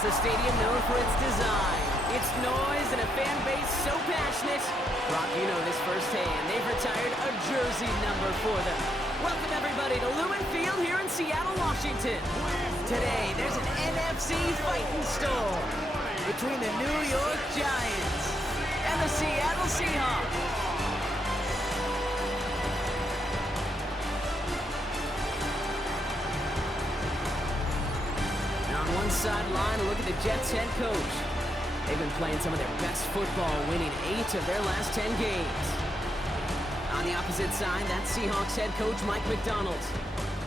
It's a stadium known for its design, its noise, and a fan base so passionate. Brock, you know this firsthand. They've retired a jersey number for them. Welcome, everybody, to Lumen Field here in Seattle, Washington. Today, there's an NFC fighting storm between the New York Giants and the Seattle Seahawks. One sideline, look at the Jets head coach. They've been playing some of their best football, winning 8 of their last 10 games. On the opposite side, that's Seahawks head coach Mike McDonald.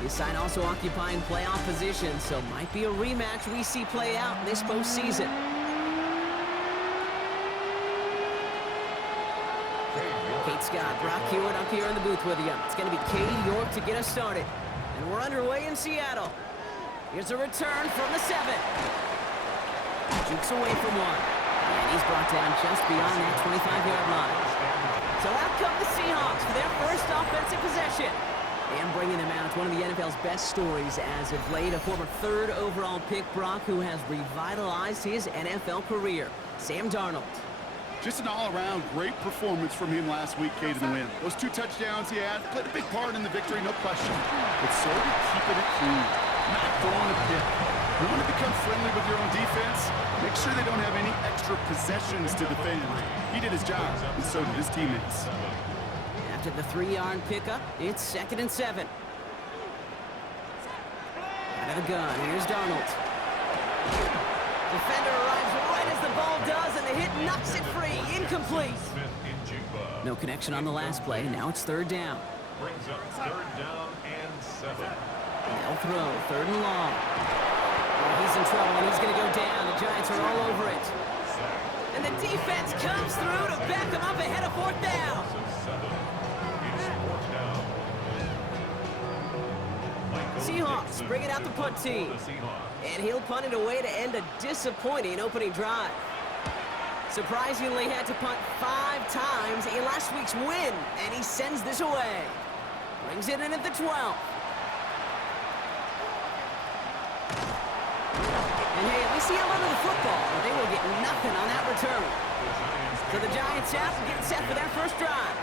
His side also occupying playoff position, so might be a rematch we see play out this postseason. Kate Scott, Brock Hewitt up here in the booth with you. It's going to be Cade York to get us started. And we're underway in Seattle. Here's a return from the 7. Jukes away from one. And he's brought down just beyond that 25-yard line. So out come the Seahawks for their first offensive possession. And bringing them out, one of the NFL's best stories as of late, a former 3rd overall pick, Brock, who has revitalized his NFL career. Sam Darnold. Just an all-around great performance from him last week, Cade, in the win. Those 2 touchdowns he had played a big part in the victory, no question. But so did keeping it clean. Not throwing a pick. You want to become friendly with your own defense? Make sure they don't have any extra possessions to defend. He did his job, and so did his teammates. After the 3-yard pickup, it's 2nd and 7. Out of the gun, here's Darnold. Defender arrives right as the ball does, and the hit knocks it free. Incomplete. No connection on the last play. Now it's 3rd down. Brings up 3rd down and 7. They'll throw, 3rd and long. Well, he's in trouble, and he's going to go down. The Giants are all over it. And the defense comes through to back him up ahead of 4th down. Seahawks bring it out the punt team. And he'll punt it away to end a disappointing opening drive. Surprisingly had to punt 5 times in last week's win, and he sends this away. Brings it in at the 12. And hey, at least he held onto the football, but they will get nothing on that return. So the Giants out and get set for their first drive.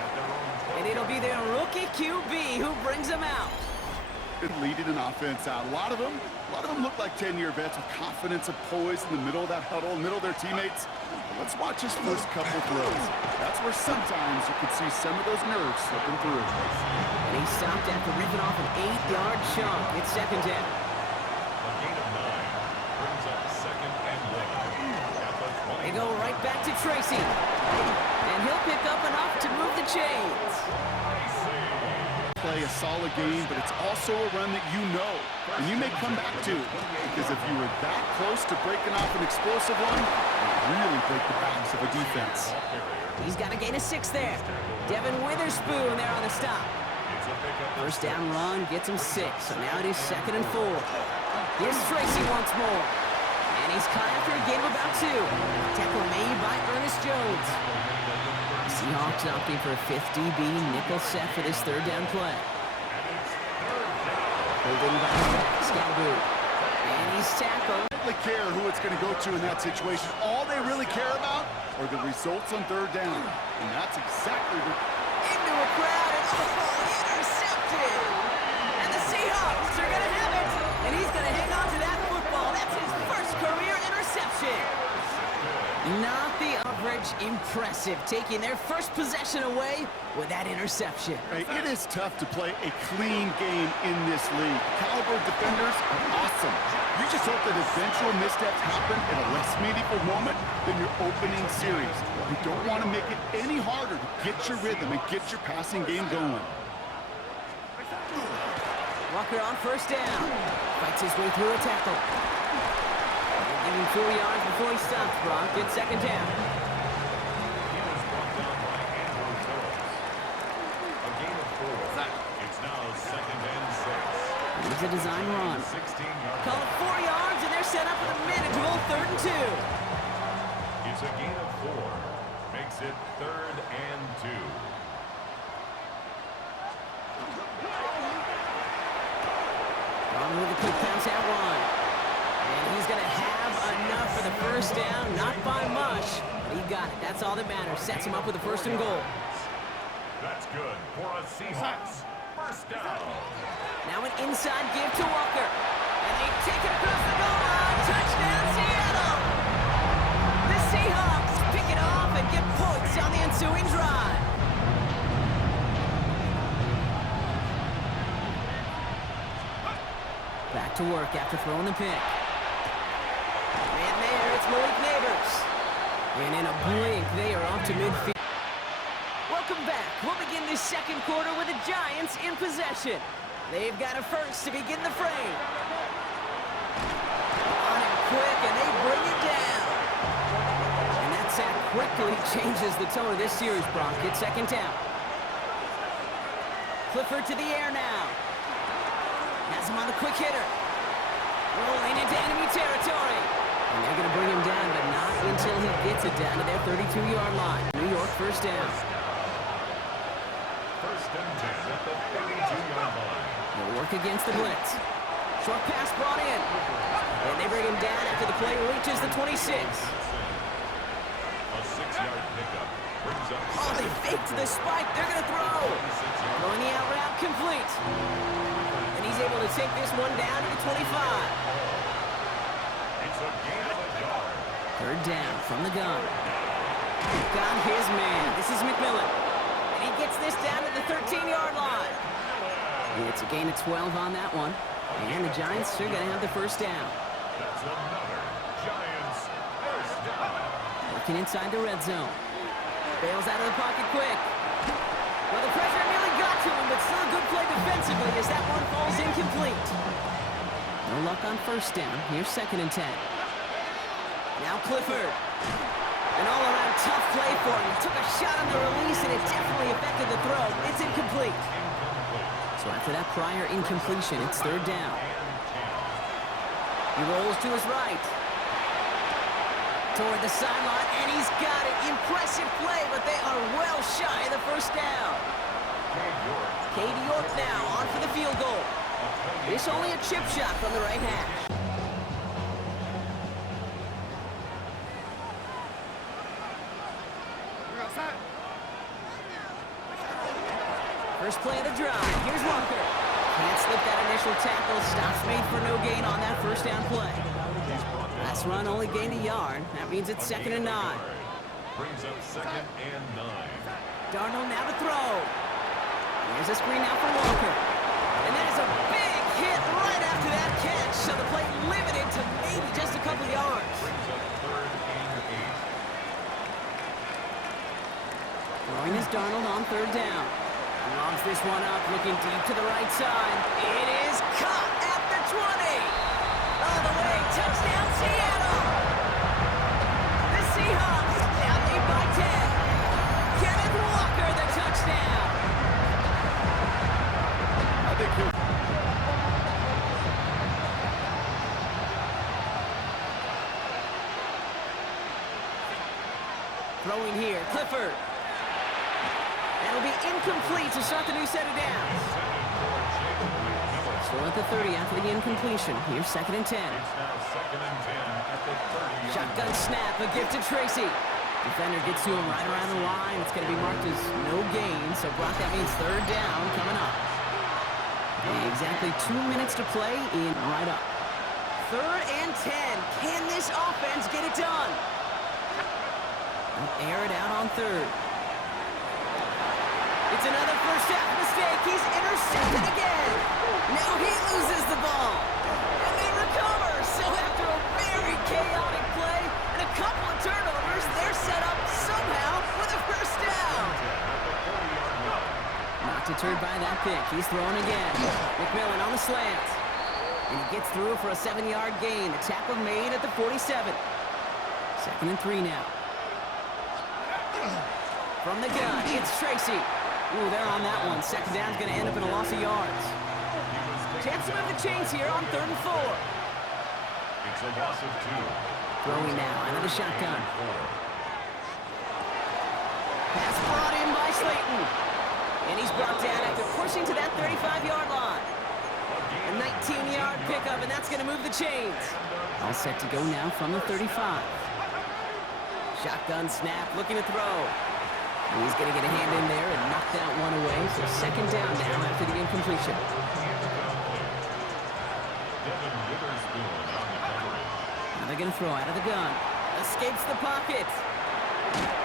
And it'll be their rookie QB who brings them out. Leading an offense out. A lot of them look like 10-year vets with confidence and poise in the middle of that huddle, middle of their teammates. Let's watch his first couple throws. That's where sometimes you could see some of those nerves slipping through. And he stopped after ripping off an 8-yard chunk. It's 2nd down. A gain of 9 brings up 2nd and 11. They go right back to Tracy. And he'll pick up enough to move the chains. Play a solid game, but it's also a run that you know, and you may come back to, because if you were that close to breaking off an explosive run, it really break the backs of a defense. He's got a gain of 6 there. Devin Witherspoon there on the stop. First down run gets him 6, so now it is 2nd and 4. Here's Tracy once more, and he's caught after a gain of about 2. Tackle made by Ernest Jones. Seahawks opting for a 5th DB nickel set for this 3rd down play. Holding by Scalaboo. And he's tackled. They don't really care who it's going to go to in that situation. All they really care about are the results on 3rd down. And that's exactly what... Into a crowd and intercepted. And the Seahawks are going to have it. And he's going to hang on to that football. That's his first career interception. Not the average impressive, taking their first possession away with that interception. Hey, it is tough to play a clean game in this league. Caliber defenders are awesome. You just hope that eventual missteps happen at a less meaningful moment than your opening series. You don't want to make it any harder to get your rhythm and get your passing game going. Walker on 1st down. Fights his way through a tackle. Give him 4 yards before he stops, Brock. It's 2nd down. He was brought down by Andrew Phillips. A gain of 4. It's now 2nd and 6. Here's a design run. 16-yard. Call it 4 yards, and they're set up with a manageable 3rd and 2. It's a gain of 4. Makes it 3rd and 2. On with a quick pass out wide. And he's going to have enough first down, not by much, but he got it. That's all that matters. Sets him up with a first and goal. That's good for a Seahawks first down. Now an inside give to Walker. And they take it across the goal line. Touchdown, Seattle! The Seahawks pick it off and get points on the ensuing drive. Back to work after throwing the pick. And there, it's Malik Neighbors. And in a blink, they are off to midfield. Welcome back. We'll begin this second quarter with the Giants in possession. They've got a first to begin the frame. On him quick, and they bring it down. And that sack quickly changes the tone of this series, Brock. It's second down. Clifford to the air now. Has him on the quick hitter. Rolling into enemy territory. And they're going to bring him down, but not until he gets it down to their 32-yard line. New York first down. First and 10 at the 32-yard line. They'll work against the blitz. Short pass brought in. And they bring him down after the play reaches the 26. A 6-yard pickup brings up. Oh, they faked the spike. They're going to throw. Throwing the out route complete. And he's able to take this one down to the 25. It's a gain of a yard. Third down from the gun. Got his man. This is McMillan. And he gets this down to the 13-yard line. It's a gain of 12 on that one. And the Giants are going to have the first down. That's another Giants first down. Working inside the red zone. Bails out of the pocket quick. Well, the pressure nearly got to him, but still a good play defensively as that one falls incomplete. No luck on first down. Here's second and 10. Now Clifford. An all-around tough play for him. He took a shot on the release, and it definitely affected the throw. It's incomplete. So after that prior incompletion, it's third down. He rolls to his right. Toward the sideline, and he's got it. Impressive play, but they are well shy of the first down. Katie York now on for the field goal. It's only a chip shot from the right hash. First play of the drive. Here's Walker. Can't slip that initial tackle. Stops made for no gain on that first down play. Last run only gained a yard. That means it's second and 9. Brings up second and 9. Darnold now to throw. There's a screen now for Walker. And that is a big hit right after that catch. So the play limited to maybe just a couple yards. Brings up third and 8. Throwing is Darnold on third down. Lobs this one up, looking deep to the right side. It is caught at the 20. All the way, touchdown Seattle. The Seahawks now lead by 10. Kenneth Walker, the touchdown. I think he'll... Throwing here, Clifford. That'll be incomplete to start the new set of downs. Still at the 30 after the incompletion. Here's second and 10. It's now second and 10 at the 30. Shotgun snap, a gift to Tracy. Defender gets to him right around the line. It's going to be marked as no gain. So, Brock, that means third down coming up. Exactly 2 minutes to play in right up. Third and 10. Can this offense get it done? Air it out on third. It's another first half mistake. He's intercepted again. Now he loses the ball. And they recover. So after a very chaotic play and a couple of turnovers, they're set up somehow with a first down. Not deterred by that pick. He's throwing again. McMillan on the slant. And he gets through for a 7-yard gain. The tackle made at the 47. Second and 3 now. From the gun, it's Tracy. Ooh, they're on that one. Second down's going to end up in a loss of yards. Chance to move the chains here on third and 4. It's a loss of 2. Throwing now out of the shotgun. Pass brought in by Slayton. And he's brought down after pushing to that 35-yard line. A 19-yard pickup, and that's going to move the chains. All set to go now from the 35. Shotgun snap, looking to throw. He's going to get a hand in there and knock that one away. So second down now after the incompletion. Now they're going to throw out of the gun. Escapes the pocket.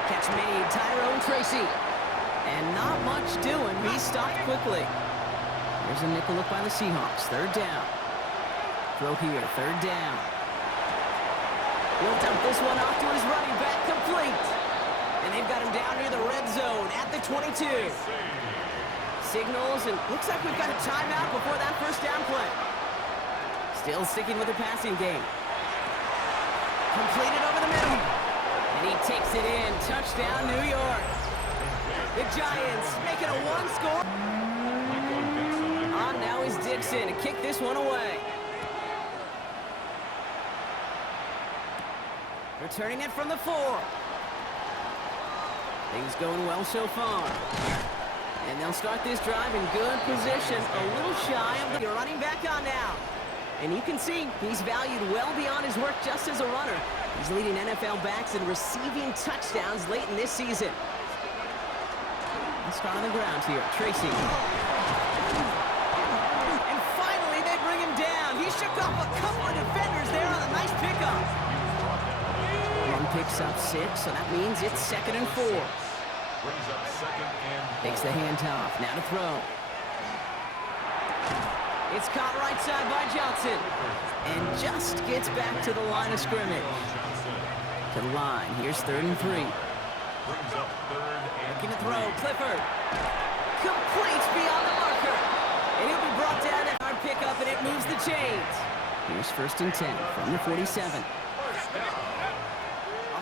Catch made, Tyrone Tracy. And not much doing. He stopped quickly. There's a nickel look by the Seahawks. Third down. Throw here, third down. He'll dump this one off to his running back, complete. And they've got him down near the red zone at the 22. Signals, and looks like we've got a timeout before that first down play. Still sticking with the passing game. Completed over the middle. And he takes it in. Touchdown, New York. The Giants making a one-score. On now is Dixon to kick this one away. Returning it from the 4. Things going well so far. And they'll start this drive in good position. A little shy of the running back on now. And you can see he's valued well beyond his work just as a runner. He's leading NFL backs in receiving touchdowns late in this season. Let's start on the ground here. Tracy. And finally they bring him down. He shook off a couple of defenders there on a nice pickup. One picks up 6, so that means it's 2nd and 4. Brings up 2nd and 4. Takes the handoff. Now to throw. It's caught right side by Johnson. And just gets back to the line of scrimmage. To the line. Here's 3rd and 3. Brings up 3rd and Looking to throw. Clifford. Completes beyond the marker. And he'll be brought down at hard pickup, and it moves the chains. Here's 1st and 10 from the 47.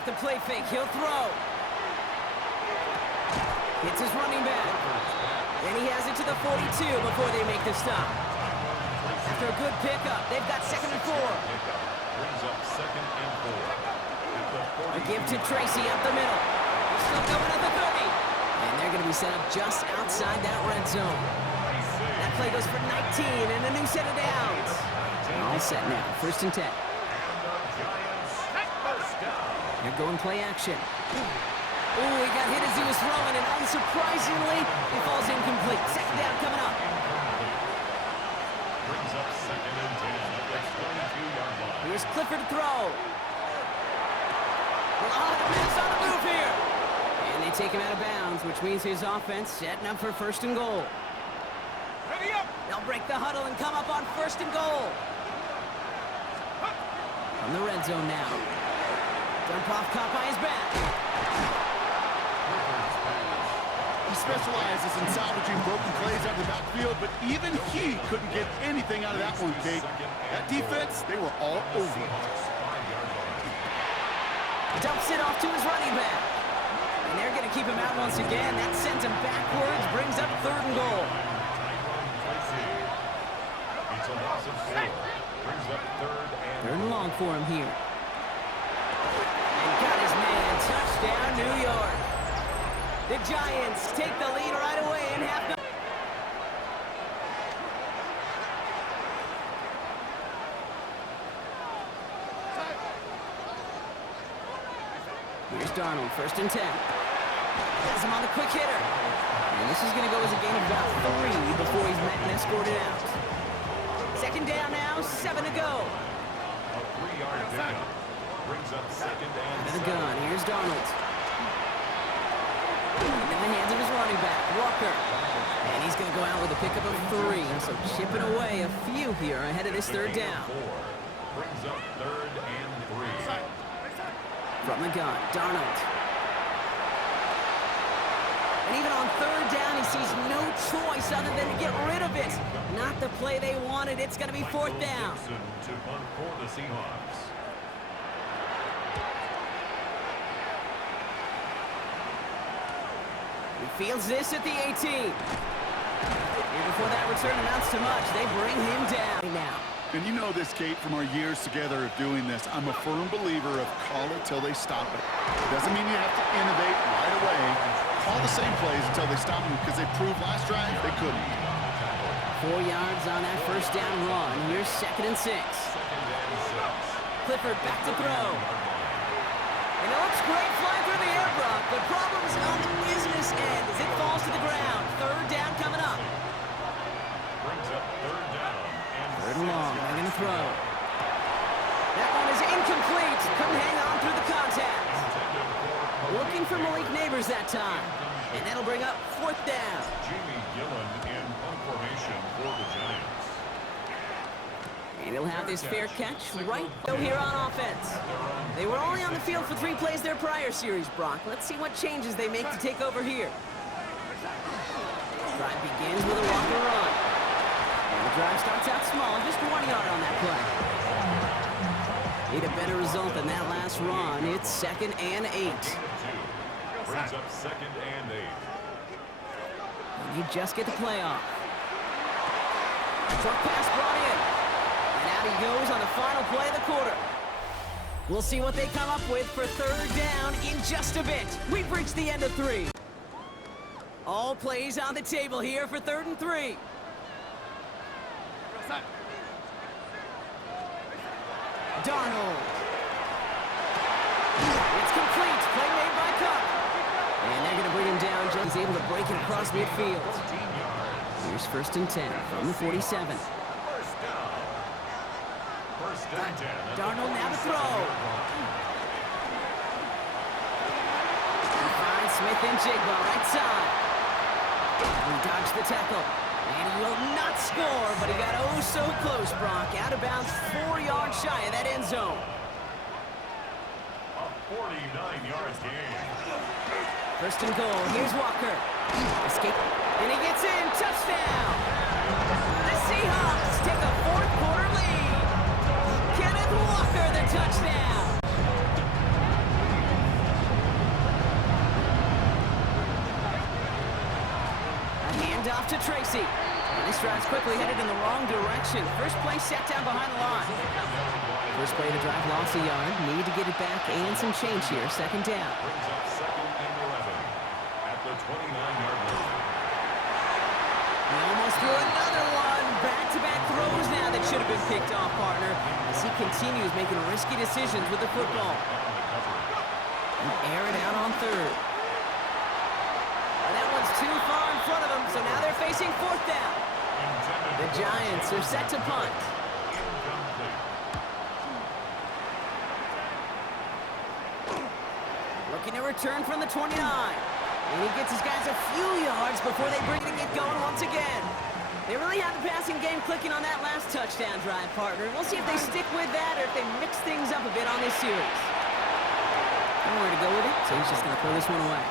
The play fake, he'll throw. Hits his running back. And he has it to the 42 before they make the stop. After a good pickup, they've got 2nd and 4. Brings up 2nd and 4. A give to Tracy up the middle. He's still coming at the 30. And they're going to be set up just outside that red zone. That play goes for 19 and a new set of downs. All set now, 1st and 10. They're going play action. Ooh, he got hit as he was throwing, and unsurprisingly, he falls incomplete. 2nd down coming up. Brings up 2nd and 10 at the 22-yard line. Here's Clifford to throw. A lot of minutes on the move here. And they take him out of bounds, which means his offense setting up for 1st and goal. Ready up! They'll break the huddle and come up on 1st and goal. From the red zone now. Dump off caught by his back. He specializes in salvaging broken plays out of the backfield, but even he couldn't get anything out of that one, Kate. That defense, they were all over it. Dumps it off to his running back. And they're going to keep him out once again. That sends him backwards, brings up 3rd and goal. It's a loss of 4. Brings up 3rd and long for him here. And got his man. Touchdown, New York. The Giants take the lead right away in half. Here's Darnold, 1st and 10. Has him on the quick hitter. And this is going to go as a gain of about 3 before he's met and escorted out. 2nd down now, 7 to go. A 3-yard pickup. Brings up 2nd and Out of the gun, here's Darnold. Into the hands of his running back, Walker. And he's going to go out with a pickup of 3. So chipping away a few here ahead of this 3rd down. Brings up 3rd and 3. From the gun, Darnold. And even on 3rd down, he sees no choice other than to get rid of it. Not the play they wanted. It's going to be 4th down. To punt for the Seahawks. He fields this at the 18. Here before that return amounts to much, they bring him down now. And you know this, Kate, from our years together of doing this. I'm a firm believer of call it till they stop it. Doesn't mean you have to innovate right away. Call the same plays until they stop them, because they proved last drive they couldn't. 4 yards on that first down run. Here's 2nd and 6. Clifford back to throw. And it looks great flying through the air, Brock, but problems on the business end as it falls to the ground. 3rd down coming up. Brings up 3rd down. 3rd and long. They're going to throw. That one is incomplete. Couldn't hang on through the contact. Looking for Malik Neighbors that time. And that'll bring up 4th down. Jamie Gillen in punt formation for the Giants. And he'll have this fair catch right here on offense. They were only on the field for 3 plays their prior series, Brock. Let's see what changes they make to take over here. Drive begins with a Walker run. And the drive starts out small, just 1 yard on that play. Need a better result than that last run. It's 2nd and 8. Brings up 2nd and 8. And you just get the play off. Truck pass brought in. And out he goes on the final play of the quarter. We'll see what they come up with for 3rd down in just a bit. We've reached the end of 3. All plays on the table here for 3rd and 3. Darnold. It's complete. Play made by Cup. And they're going to bring him down. He's able to break it across midfield. Here's 1st and 10 from the 47. First and 10. Darnold now to throw. He finds Smith and Jigba right side. He dodged the tackle. And he will not score, but he got oh so close, Brock. Out of bounds 4 yards shy of that end zone. A 49-yard gain. 1st and goal. Here's Walker. Escape. And he gets in. Touchdown. The Seahawks take a 4th quarter lead. Kenneth Walker, the touchdown. A handoff to Tracy. And this drive's quickly headed in the wrong direction. First play set down behind the line. First play of the drive lost a yard. Need to get it back and some change here. 2nd down. Brings up 2nd and 11 at the 29-yard line. He almost threw another one. Back-to-back throws now that should have been picked off, partner, as he continues making risky decisions with the football. And air it out on 3rd. And that one's too far in front of them, so now they're facing 4th down. The Giants are set to punt. Looking to return from the 29. And he gets his guys a few yards before they bring it and get going once again. They really have the passing game clicking on that last touchdown drive, partner. We'll see if they stick with that or if they mix things up a bit on this series. Nowhere to go with it, so he's just going to throw this one away.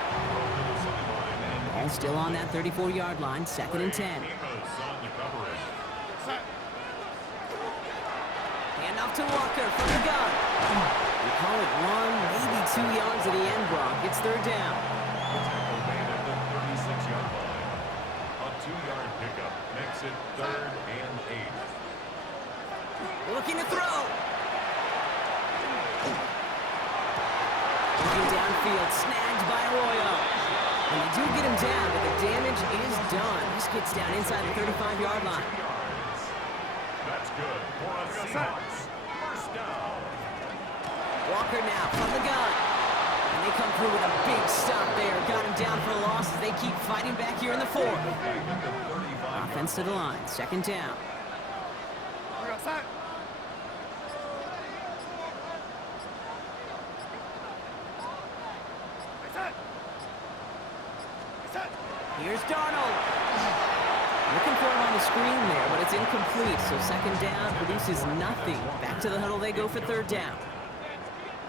Ball still on that 34-yard line, 2nd and 10. Hand off to Walker from the gun. We call it 1, maybe 2 yards at the end, Brock. It's 3rd down. A 2-yard pickup makes it 3rd and 8. Looking to throw. Looking downfield, snagged by Arroyo. And they do get him down, but the damage is done. This gets down inside the 35-yard line. That's good for a Seahawks. First down. Walker now from the gun. And they come through with a big stop there. Got him down for a loss as they keep fighting back here in the 4th. Offense to the line, 2nd down. Here's Darnold. Looking for it on the screen there, but it's incomplete. So 2nd down produces nothing. Back to the huddle they go for 3rd down.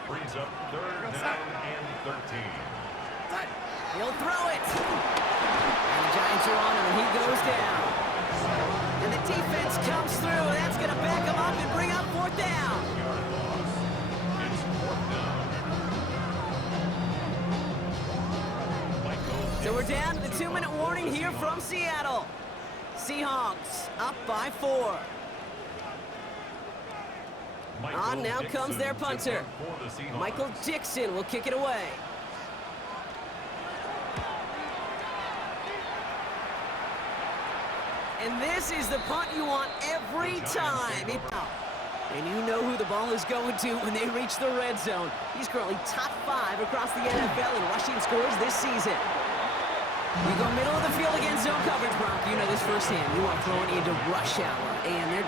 Brings up 3rd down and 13. He'll throw it. And the Giants are on him, and he goes down. And the defense comes through. That's going to back him up and bring up 4th down. It's 4th down. So we're down to the 2-minute warning here from Seattle. Seahawks up by 4. On now comes their punter. Michael Dixon will kick it away. And this is the punt you want every time. And you know who the ball is going to when they reach the red zone. He's currently top 5 across the NFL in rushing scores this season. You go middle of the field against zone coverage, Brock. You know this firsthand. You are throwing into rush hour. And there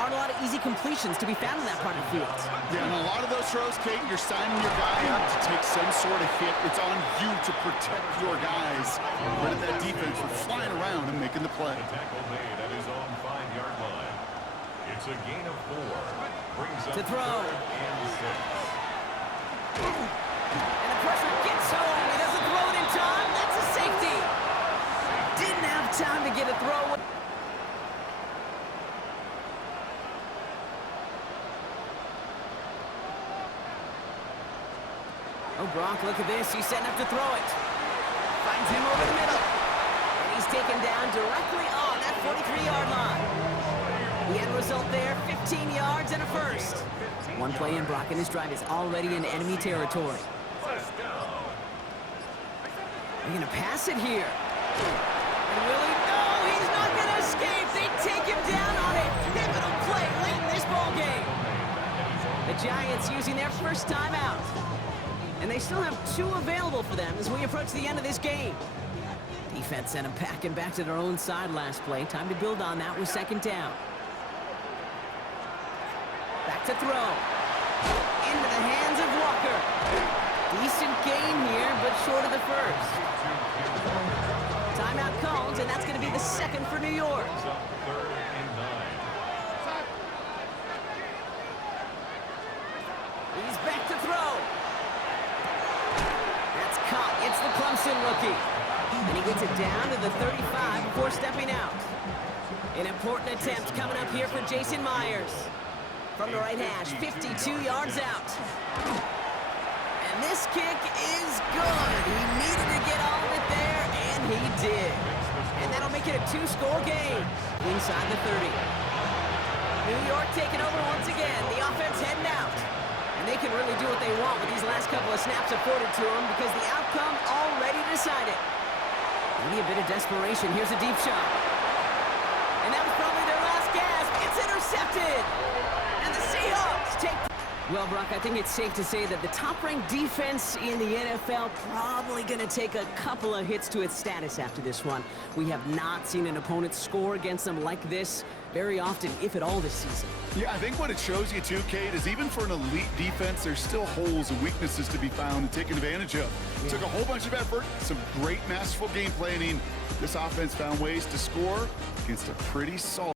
aren't a lot of easy completions to be found in that part of the field. Yeah, and a lot of those throws, Kate, you're signing your guy up to take some sort of hit. It's on you to protect your guys. Credit that defense for flying around and making the play. The tackle made at his own 5-yard line. It's a gain of 4. Brings up To throw. 3rd and 6. And the pressure gets home. He doesn't throw it in time. That's a safety. Didn't have time to get a throw. Oh, Brock, look at this. He's setting up to throw it. Finds him over the middle. And he's taken down directly on that 43-yard line. The end result there, 15 yards and a first. One play in, Brock, and this drive is already in enemy territory. They're going to pass it here. And Willie, no, he's not going to escape. They take him down on a pivotal play late in this ball game. The Giants using their first timeout. And they still have 2 available for them as we approach the end of this game. Defense sent them packing back to their own side last play. Time to build on that with 2nd down. Back to throw. Into the hands of Walker. Decent gain here, but short of the first. Timeout called, and that's going to be the 2nd for New York. 3rd and 9. He's back to throw. That's caught. It's the Clemson rookie. And he gets it down to the 35 before stepping out. An important attempt coming up here for Jason Myers. From the right hash, 52 yards out. And this kick is good. He needed to get all of it there, and he did. And that'll make it a 2-score game inside the 30. New York taking over once again. The offense heading out. And they can really do what they want with these last couple of snaps afforded to them because the outcome already decided. Maybe a bit of desperation. Here's a deep shot. And that was probably their last gasp. It's intercepted. And the Seahawks take... Well, Brock, I think it's safe to say that the top-ranked defense in the NFL probably going to take a couple of hits to its status after this one. We have not seen an opponent score against them like this very often, if at all, this season. Yeah, I think what it shows you too, Kate, is even for an elite defense, there's still holes and weaknesses to be found and taken advantage of. Yeah. Took a whole bunch of effort, some great masterful game planning. This offense found ways to score against a pretty solid